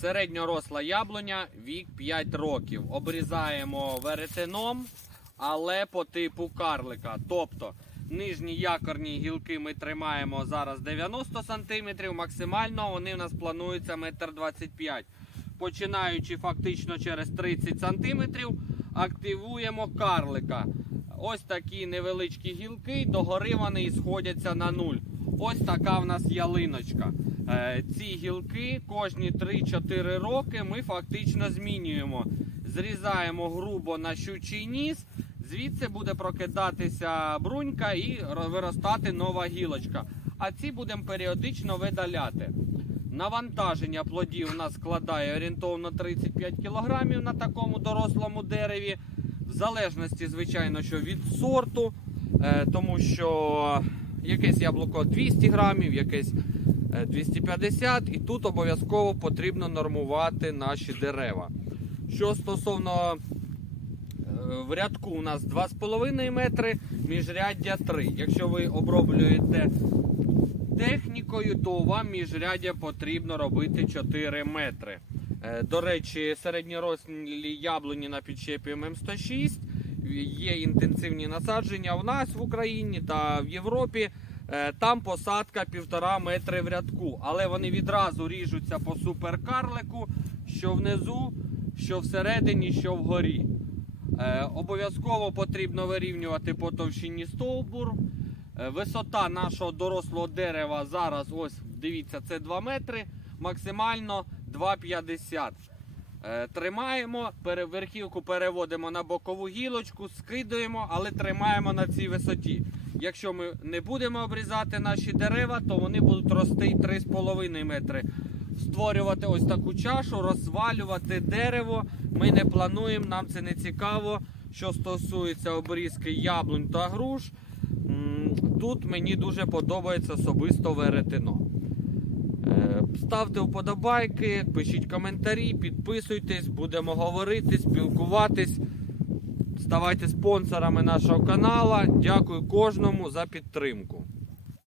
Середньоросла яблуня, вік 5 років. Обрізаємо веретеном, але по типу карлика. Тобто нижні якорні гілки ми тримаємо зараз 90 см, максимально вони у нас плануються 1,25 м. Починаючи фактично через 30 см, активуємо карлика. Ось такі невеличкі гілки, догори вони сходяться на нуль. Ось така в нас ялиночка. Е, Ці гілки кожні 3-4 роки ми фактично змінюємо. Зрізаємо грубо на щучий ніс, звідси буде прокидатися брунька і виростати нова гілочка. А ці будемо періодично видаляти. Навантаження плодів у нас складає орієнтовно 35 кг на такому дорослому дереві. В залежності, звичайно, що від сорту, е, тому що якесь яблуко 200 грамів, якесь е, 250, і тут обов'язково потрібно нормувати наші дерева. Що стосовно е, в рядку у нас 2,5 метри, міжряддя 3. Якщо ви оброблюєте технікою, то вам міжряддя потрібно робити 4 метри. Е, До речі, середньорослі яблуні на підщепі ММ106. Є інтенсивні насадження в нас в Україні та в Європі. Е, Там посадка півтора метри в рядку, але вони відразу ріжуться по суперкарлику, що внизу, що всередині, що вгорі. Е, Обов'язково потрібно вирівнювати по товщині стовбур. Е, Висота нашого дорослого дерева зараз, ось дивіться, це 2 метри, максимально 2,50. Е, Тримаємо, верхівку переводимо на бокову гілочку, скидуємо, але тримаємо на цій висоті. Якщо ми не будемо обрізати наші дерева, то вони будуть рости 3,5 метри. Створювати ось таку чашу, розвалювати дерево. Ми не плануємо, нам це не цікаво. Що стосується обрізки яблунь та груш, тут мені дуже подобається особисто веретено. Ставте вподобайки, пишіть коментарі, підписуйтесь, будемо говорити, спілкуватись. Ставайте спонсорами нашого каналу. Дякую кожному за підтримку.